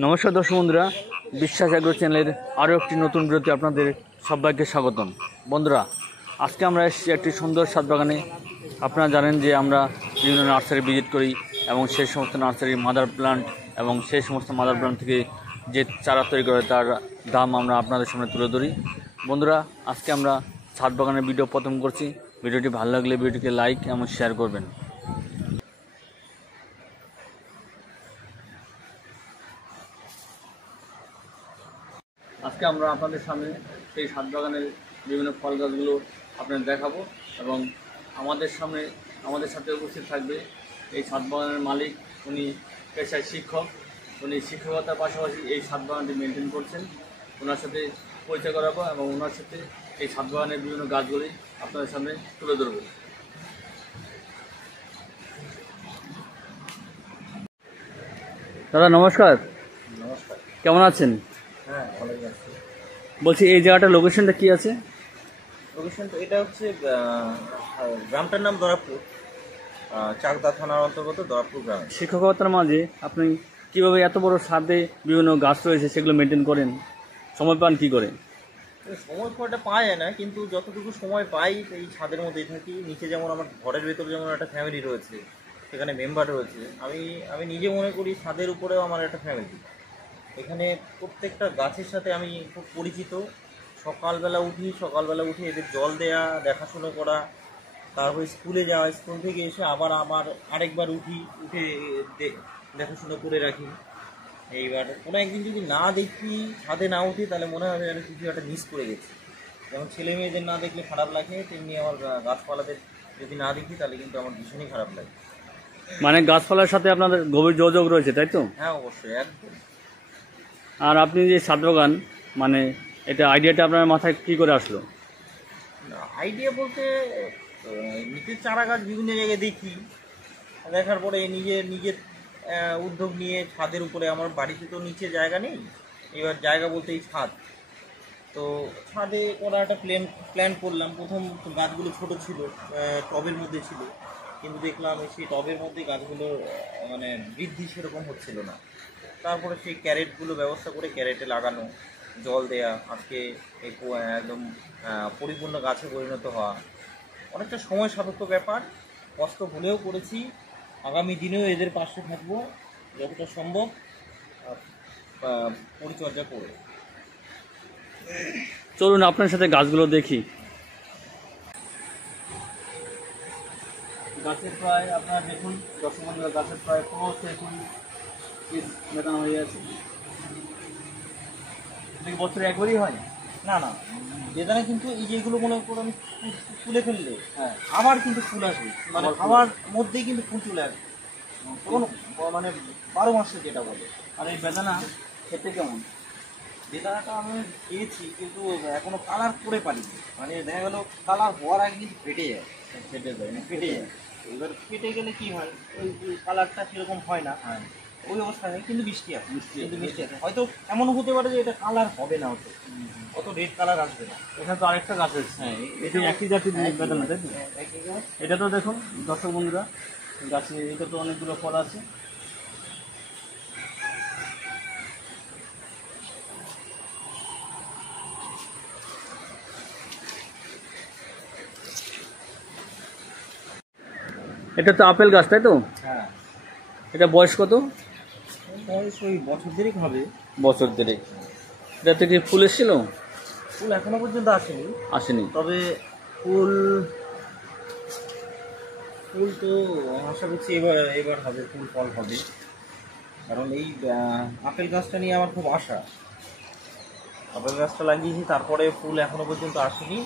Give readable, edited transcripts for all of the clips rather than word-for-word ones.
নমস্কার দর্শক বন্ধুরা, বিশ্বাস এগ্রো চ্যানেলের আরও একটি নতুন ভিডিওতে আপনাদের সবাইকে স্বাগতম। বন্ধুরা, আজকে আমরা এসেছি একটি সুন্দর ছাদ বাগানে। আপনারা জানেন যে আমরা বিভিন্ন নার্সারি ভিজিট করি এবং সেই সমস্ত নার্সারির মাদার প্লান্ট এবং সেই সমস্ত মাদার প্লান্ট থেকে যে চারা তৈরি করে তার দাম আমরা আপনাদের সামনে তুলে ধরি। বন্ধুরা, আজকে আমরা ছাদ বাগানের ভিডিও প্রথম করছি। ভিডিওটি ভালো লাগলে ভিডিওটিকে লাইক এবং শেয়ার করবেন। আজকে আমরা আপনাদের সামনে সেই ছাদ বাগানের বিভিন্ন ফল গাছগুলো আপনাদের দেখাবো এবং আমাদের সাথে উপস্থিত থাকবে এই ছাদ বাগানের মালিক। উনি পেশায় শিক্ষক, উনি শিক্ষকতার পাশাপাশি এই ছাদ বাগানটি মেনটেন করছেন। ওনার সাথে পরিচয় করাবো এবং ওনার সাথে এই ছাদ বাগানের বিভিন্ন গাছগুলি আপনাদের সামনে তুলে ধরবো। দাদা নমস্কার। নমস্কার। কেমন আছেন? হ্যাঁ, ভালোই আছি। বলছি এই জায়গাটার লোকেশনটা কি আছে? লোকেশনটা এটা হচ্ছে গ্রামটার নাম দরাবপুর, চাকদা থানার অন্তর্গত দরাবপুর গ্রাম। শিক্ষকতার মাঝে আপনি কিভাবে এত বড় ছাদে বিভিন্ন গাছ রয়েছে সেগুলো মেনটেন করেন? সময় পান কি করে? সময় খুব পাওয়া যায় না, কিন্তু যতটুকু সময় পাই এই ছাদের মধ্যেই থাকি। নিচে যেমন আমার ঘরের ভেতরে যেমন একটা ফ্যামিলি রয়েছে, সেখানে মেম্বার রয়েছে। আমি নিজে মনে করি ছাদের উপরেও আমার একটা ফ্যামিলি। এখানে প্রত্যেকটা গাছের সাথে আমি খুব পরিচিত। সকালবেলা উঠে এদের জল দেয়া, দেখাশুনো করা, তারপর স্কুলে যাওয়া, স্কুল থেকে এসে আবার আরেকবার উঠে দেখাশুনো করে রাখি। এইবার কোনো একদিন যদি না দেখি, ছাদে না উঠি, তাহলে মনে হবে যেন কিছু একটা মিস করে গেছি। যেমন ছেলে মেয়েদের না দেখলে খারাপ লাগে, তেমনি আমার গাছপালাদের যদি না দেখি তাহলে কিন্তু আমার ভীষণই খারাপ লাগে। মানে গাছপালার সাথে আপনাদের গভীর যোগাযোগ রয়েছে, তাই তো? হ্যাঁ, অবশ্যই, একদম। আর আপনি যে ছাদ বাগান, মানে এটা আইডিয়াটা আপনার মাথায় কি করে আসলো? আইডিয়া বলতে নিচের চারা গাছ বিভিন্ন জায়গায় দেখি, দেখার পরে নিজের উদ্যোগ নিয়ে ছাদের উপরে, আমার বাড়িতে তো নিচে জায়গা নেই। এবার জায়গা বলতে এই ছাদ, তো ছাদে ওরা একটা প্ল্যান করলাম। প্রথম গাছগুলো ছোট ছিল, টবের মধ্যে ছিল, কিন্তু দেখলাম সেই টবের মধ্যে গাছগুলো মানে বৃদ্ধি সেরকম হচ্ছিল না। তারপরে সেই ক্যারেটগুলো ব্যবস্থা করে ক্যারেটে লাগানো, জল দেয়া, আজকে একদম পরিপূর্ণ গাছে পরিণত হওয়া অনেকটা সময় সাপেক্ষ ব্যাপার। কষ্ট ভুলেও করেছি, আগামী দিনেও এদের পাশে থাকবো যতটা সম্ভব, পরিচর্যা করে। চলুন আপনার সাথে গাছগুলো দেখি। গাছের প্রায় আপনারা দেখুন, দর্শক বন্ধুরা, গাছের প্রায় 15 থেকে 20 পিস বেদানা হয়ে আছে। বছরে একবারই হয়? না, বেদানা কিন্তু এই যেগুলো মনে করো আমি তুলে ফেললে, হ্যাঁ, আবার কিন্তু ফুল আসবে, মানে আমার মধ্যেই কিন্তু ফুল চলে আসবে, তখন মানে 12 মাসে যেটা বলে। আর এই বেদানা খেতে কেমন? বেদানাটা আমি খেয়েছি, কিন্তু এখনো কালার করে পারিনি। মানে দেখা গেল কালার হওয়ার আগে কিন্তু ফেটে যায়। এবার ফেটে গেলে কি হয়, ওই কালারটা সেরকম হয় না, ওই অবস্থায় হয়, কিন্তু মিষ্টি আছে। হয়তো এমনও হতে পারে যে এটা কালার হবে না, অত রেড কালার আসবে না। এখানে তো আরেকটা গাছ রয়েছে। হ্যাঁ, এটা একই জাতির বেদানা, তাই তো? এটা তো দেখুন দর্শক বন্ধুরা, গাছে এটা তো অনেকগুলো ফল আছে। এটা তো আপেল গাছ, তাই তো? হ্যাঁ, এটা বয়স কত? বয়স ওই বছর দেড়েক হবে। বছর দেড়েক। এটা থেকে ফুল এসেছিল? ফুল এখনো পর্যন্ত আসেনি। তবে ফুল তো আশা করছি এবার হবে, ফল হবে। কারণ এই আপেল গাছটা নিয়ে আমার খুব আশা। আপেল গাছটা লাগিয়েছি, তারপরে ফুল এখনো পর্যন্ত আসেনি,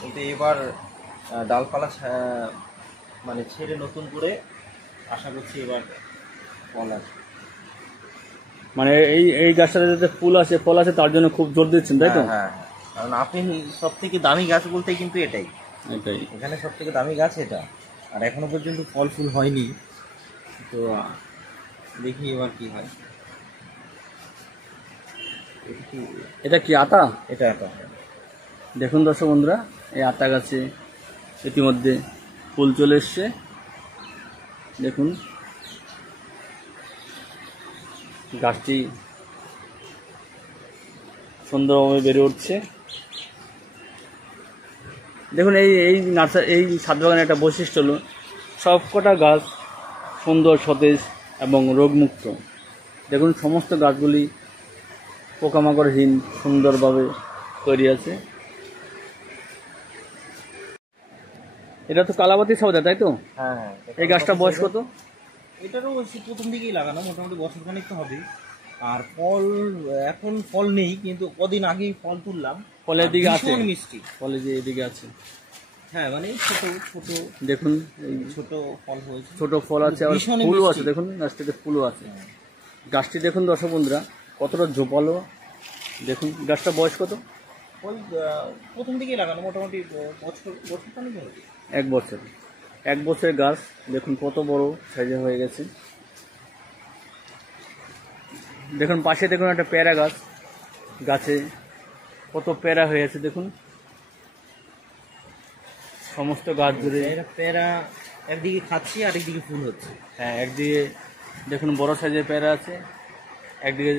কিন্তু এবার ডালপালা মানে ছেড়ে নতুন করে আশা করছি এবার ফল আসবে। মানে এই গাছটাতে যাতে ফুল আসে, ফল আসে, তার জন্য খুব জোর দিচ্ছেন, তাই তো? হ্যাঁ, কারণ আপেল সব থেকে দামি গাছ বলতে কিন্তু এটাই। এখানে সব থেকে দামি গাছ এটা, আর এখনো পর্যন্ত ফল ফুল হয়নি। তো দেখি এবার কি হয়। এটা কি আতা? এটা দেখুন দর্শক বন্ধুরা, এই আতা গাছে ইতিমধ্যে ফুল চলে এসছে। দেখুন গাছটি সুন্দরভাবে বেড়ে উঠছে। দেখুন এই এই ছাদ বাগানের একটা বৈশিষ্ট্য হলো সবকটা গাছ সুন্দর, সতেজ এবং রোগমুক্ত। দেখুন সমস্ত গাছগুলি পোকামাকড়হীন সুন্দরভাবে তৈরি আছে। এটা তো কালাপাতি সওদা, তাই তো? হ্যাঁ হ্যাঁ। এই গাছটা বয়স কত? এটারও প্রথম দিকেই লাগানো, মোটামুটি বছর খানিক তো হবে। আর ফল এখন ফল নেই, কিন্তু কদিন আগেই ফল তুললাম। ফলের দিকে আছে, ভীষণ মিষ্টি। ফলে যে এদিকে আছে, হ্যাঁ মানে ছোট ছোট দেখুন এই ছোট ফল হয়েছে, ছোট ফল আছে, আবার ভীষণই ফুলও মিষ্টি। আছে। দেখুন গাছটিতে ফুলও আছে। গাছটি দেখুন দর্শক বন্ধুরা কতটা ঝোপালো। দেখুন গাছটা বয়স কত? ফল প্রথম দিকেই লাগানো, মোটামুটি বছর খানিক হলো। 1 বছর। 1 বছরের গাছ দেখুন কত বড় সাইজে হয়ে গেছে। দেখুন পাশে দেখুন একটা পেয়ারা গাছ, গাছে কত পেয়ারা হয়ে আছে। দেখুন সমস্ত গাছ জুড়ে পেয়ারা একদিকে খাচ্ছি, আরেকদিকে ফুল হচ্ছে। হ্যাঁ, একদিকে দেখুন বড় সাইজের পেয়ারা আছে, একদিকে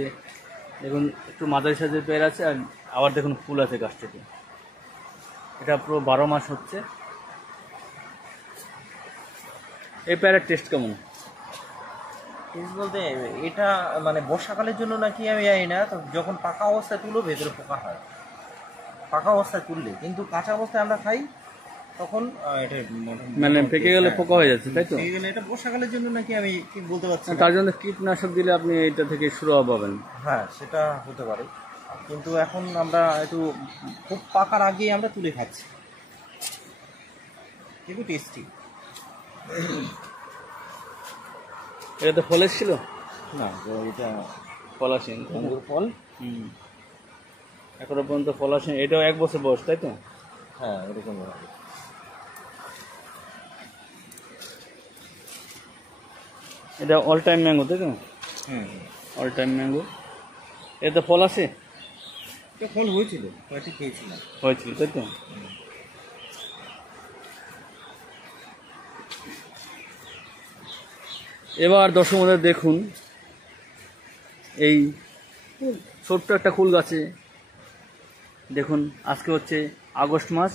দেখুন একটু মাঝারি সাইজের পেয়ারা আছে, আর আবার দেখুন ফুল আছে গাছটিতে। এটা পুরো 12 মাস হচ্ছে। এই পেয়ারার টেস্ট কেমন? টেস্ট বলতে এটা মানে বর্ষাকালের জন্য নাকি আমি জানি না, তো যখন পাকা অবস্থায় তুলো ভেতরে পোকা হয় পাকা অবস্থায় তুললে, কিন্তু কাঁচা অবস্থায় আমরা খাই তখন এটা মানে পেকে গেলে পোকা হয়ে যাচ্ছে, তাই তো? পেকে গেলে এটা বর্ষাকালের জন্য নাকি আমি ঠিক বলতে পারছি না। তার জন্য কীটনাশক দিলে আপনি এটা থেকে সুরাহা পাবেন। হ্যাঁ সেটা হতে পারে, কিন্তু এখন আমরা একটু খুব পাকার আগেই আমরা তুলে খাচ্ছি, কিন্তু টেস্টি। এটা তো ফলের ছিল না এটা ফল আসেন আঙ্গুর ফল। এখনো পর্যন্ত ফল আসেন। এটাও 1 বছর বয়স, তাই তো? হ্যাঁ এরকম হবে। এটা অল টাইম ম্যাঙ্গো, তাই তো? হুম, অল টাইম ম্যাঙ্গো। এতে ফল আছে? এটা ফল হয়েছিল, কয়েকটি খেয়েছিলাম। হয়েছিল, তাই তো? এবার দর্শক বন্ধুরা দেখুন এই ছোট্ট একটা কুল গাছে দেখুন আজকে হচ্ছে আগস্ট মাস,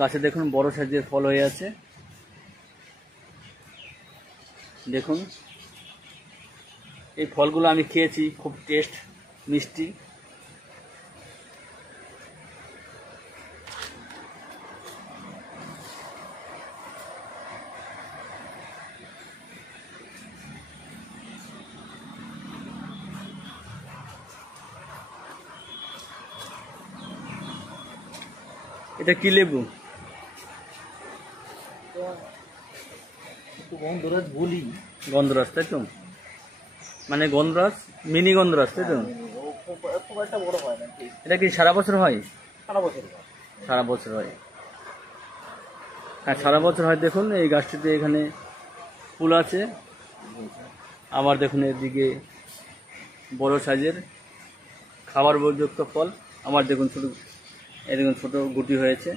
গাছে দেখুন বড় সাইজের ফল হয়ে আছে। দেখুন এই ফলগুলো আমি খেয়েছি, খুব টেস্ট, মিষ্টি। এটা কি লেবু? একটু গন্ধরাজ বলি। গন্ধরাজ, তাই তো? মানে গন্ধরাজ, মিনি গন্ধরাজ, তাই তো? খুব একটা বড় হয় না, এটা কি সারা বছর হয়? সারা বছর হয়। সারা বছর হয়, হ্যাঁ সারা বছর হয়। দেখুন এই গাছটিতে এখানে ফুল আছে, আবার দেখুন এদিকে বড় সাইজের খাবার উপযুক্ত ফল। আবার দেখুন ছোটো, এরকম ছোটো গুটি হয়েছে।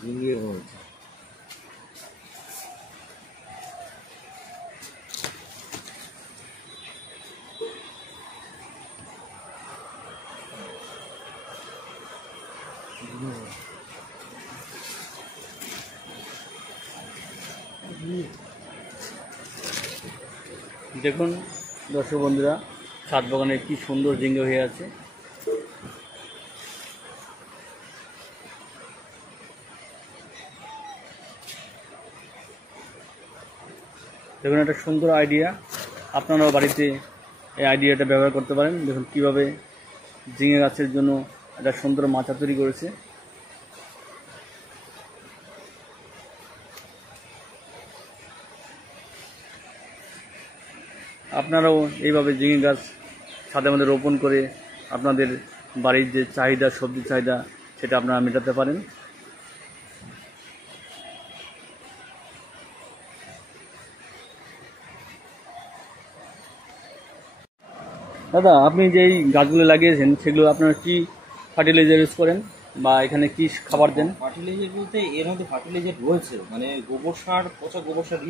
ঝিঙে হয়েছে। দেখুন দর্শক বন্ধুরা ছাদ বাগানে কি সুন্দর ঝিঙ্গে হয়ে আছে। দেখুন একটা সুন্দর আইডিয়া, আপনারাও বাড়িতে এই আইডিয়াটা ব্যবহার করতে পারেন। দেখুন কিভাবে ঝিঙে গাছের জন্য একটা সুন্দর মাচা তৈরি করেছে। আপনারাও এইভাবে ঝিঙে গাছ ছাদের মধ্যে রোপণ করে আপনাদের বাড়ির যে চাহিদা, সবজি চাহিদা, সেটা আপনারা মেটাতে পারেন। দাদা, আপনি যেই গাছগুলো লাগিয়েছেন সেগুলো আপনারা কি ফার্টিলাইজার ইউজ করেন? বা এখানে কি খাবার দেন? ফার্টিলাইজার বলতে এর মধ্যে ফার্টিলাইজার রয়েছে, মানে গোবর সার, পচা গোবর সার,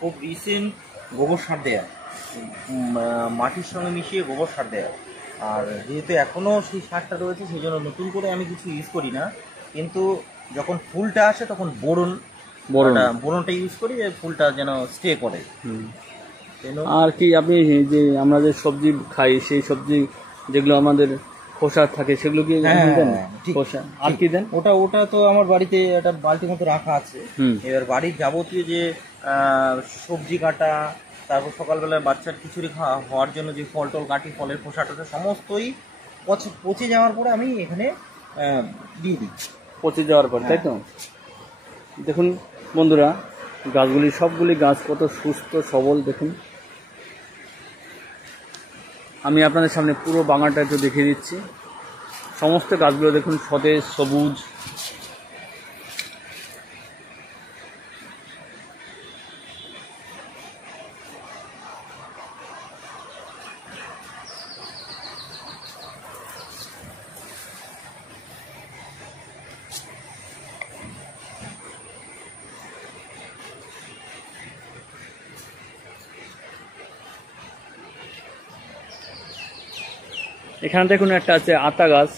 খুব রিসেন্ট গোবর সার দেয়া, মাটির সঙ্গে মিশিয়ে গোবর সার দেয়া। আর যেহেতু এখনও সেই সারটা রয়েছে, সেই জন্য নতুন করে আমি কিছু ইউজ করি না। কিন্তু যখন ফুলটা আসে তখন বোরনটা ইউজ করি, যে ফুলটা যেন স্টে করে। আর কি আপনি যে আমরা যে সবজি খাই, সেই সবজি যেগুলো আমাদের খোসা থাকে সেগুলো কি দেন? খোসা আর কি দেন? ওটা তো আমার বাড়িতে একটা বালতির মতো রাখা আছে। এবার বাড়ির যাবতীয় যে সবজি কাটা, তারপর সকালবেলা বাচ্চার খিচুড়ি হওয়ার জন্য যে ফল টল কাটি, ফলের খোসাটা সমস্তই পচে যাওয়ার পরে আমি এখানে দিয়ে দিই। পচে যাওয়ার পর, তাই তো? দেখুন বন্ধুরা, গাছগুলি সবগুলি গাছ কত সুস্থ সবল দেখুন। আমি আপনাদের সামনে পুরো বাগানটা একটু দেখিয়ে দিচ্ছি। সমস্ত গাছগুলো দেখুন সতেজ সবুজ। এখানে দেখুন একটা আছে আতা গাছ,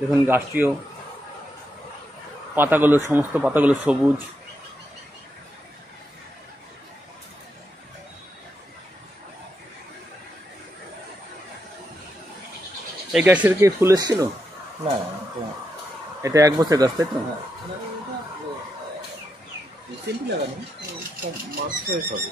দেখুন গাছটিও পাতাগুলো, সমস্ত পাতাগুলো সবুজ। এই গাছের কি ফুল এসেছিল? না, এটা 1 বছর গাছ, তাই তো? রিসেন্টলি লাগানো, মাস হয়ে হবে।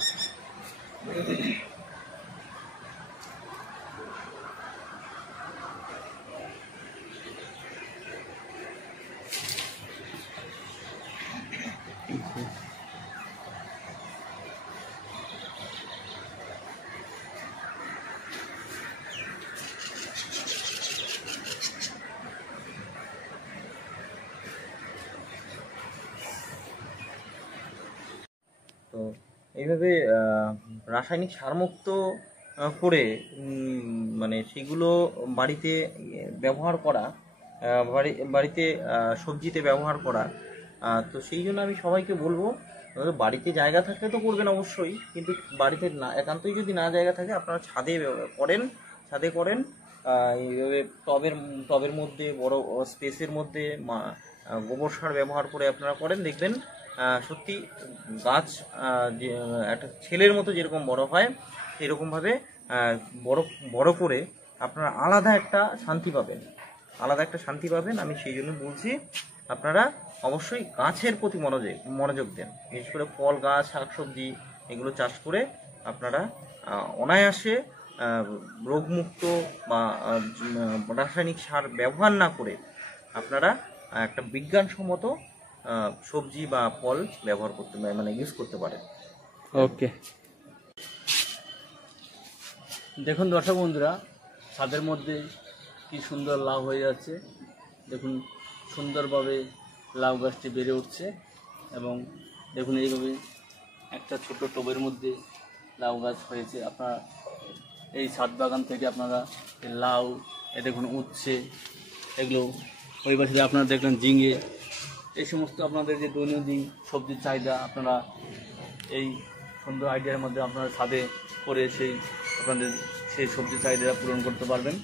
তো এইভাবে রাসায়নিক সারমুক্ত করে মানে সেগুলো বাড়িতে ব্যবহার করা, বাড়িতে সবজিতে ব্যবহার করা। তো সেই জন্য আমি সবাইকে বলবো, বাড়িতে জায়গা থাকলে তো করবেন অবশ্যই, কিন্তু বাড়িতে না, একান্তই যদি না জায়গা থাকে, আপনারা ছাদে করেন। এইভাবে টবের মধ্যে, বড় স্পেসের মধ্যে গোবর সার ব্যবহার করে আপনারা করেন, দেখবেন সত্যি গাছ যে একটা ছেলের মতো যেরকম বড় হয়, সেরকমভাবে বড় করে আপনারা আলাদা একটা শান্তি পাবেন। আমি সেই জন্য বলছি, আপনারা অবশ্যই গাছের প্রতি মনোযোগ দেন। বিশেষ করে ফল গাছ, শাকসবজি এগুলো চাষ করে আপনারা অনায়াসে রোগমুক্ত বা রাসায়নিক সার ব্যবহার না করে আপনারা একটা বিজ্ঞানসম্মত সবজি বা ফল ব্যবহার করতে, মানে ইউজ করতে পারেন। ওকে, দেখুন দর্শক বন্ধুরা, ছাদের মধ্যে কি সুন্দর লাউ হয়ে যাচ্ছে। দেখুন সুন্দরভাবে লাউ গাছটি বেড়ে উঠছে, এবং দেখুন এইভাবে একটা ছোট টবের মধ্যে লাউ গাছ হয়েছে। আপনারা এই ছাদ বাগান থেকে আপনারা লাউ, দেখুন উচ্ছে, এগুলো ওই পাশে আপনারা দেখলেন ঝিঙে, এই সমস্ত আপনাদের যে দৈনন্দিন সবজির চাহিদা আপনারা এই সুন্দর আইডিয়ার মধ্যে আপনারা ছাদে করে আপনাদের সেই সবজির চাহিদা পূরণ করতে পারবেন।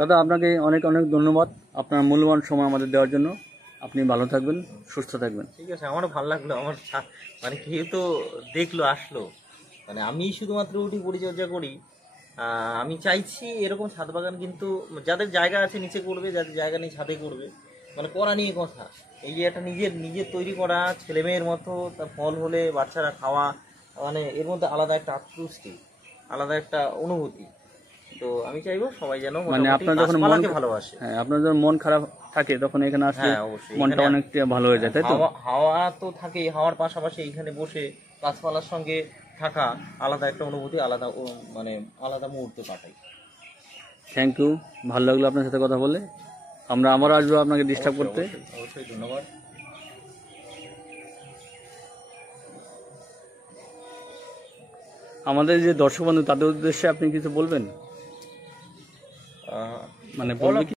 দাদা, আপনাকে অনেক অনেক ধন্যবাদ আপনার মূল্যবান সময় আমাদের দেওয়ার জন্য। আপনি ভালো থাকবেন, সুস্থ থাকবেন। ঠিক আছে, আমারও ভালো লাগলো। মানে কেউ তো দেখলো, আসলো, মানে আমি শুধুমাত্র উঠি পরিচর্যা করি, আমি চাইছি এরকম ছাদ বাগান কিন্তু যাদের জায়গা আছে নিচে করবে, যাদের জায়গা নেই ছাদে করবে, মানে করা নিয়ে কথা। এই যে একটা নিজের নিজের তৈরি করা ছেলেমেয়ের মতো, তার ফল হলে বাচ্চারা খাওয়া, মানে এর মধ্যে আলাদা একটা আত্মতুষ্টি, আলাদা একটা অনুভূতি। তো আমি চাইবো সবাই যেন মানে আপনার যখন গাছপালাকে ভালোবাসে। হ্যাঁ, আপনার যখন মন খারাপ থাকে তখন এখানে আসলে হ্যাঁ অবশ্যই, মনটা অনেকটা ভালো হয়ে যায়, তাই তো? হাওয়া তো থাকেই, হাওয়ার পাশাপাশি এইখানে বসে গাছপালার সঙ্গে থাকা আলাদা একটা অনুভূতি, আলাদা মানে আলাদা মুহূর্তে কাটাই। থ্যাংক ইউ, ভালো লাগলো আপনার সাথে কথা বলে। আমরা আবার আসবো আপনাকে ডিস্টার্ব করতে। অবশ্যই ধন্যবাদ। আমাদের যে দর্শক বন্ধু তাদের উদ্দেশ্যে আপনি কিছু বলবেন, মানে বলবে কি?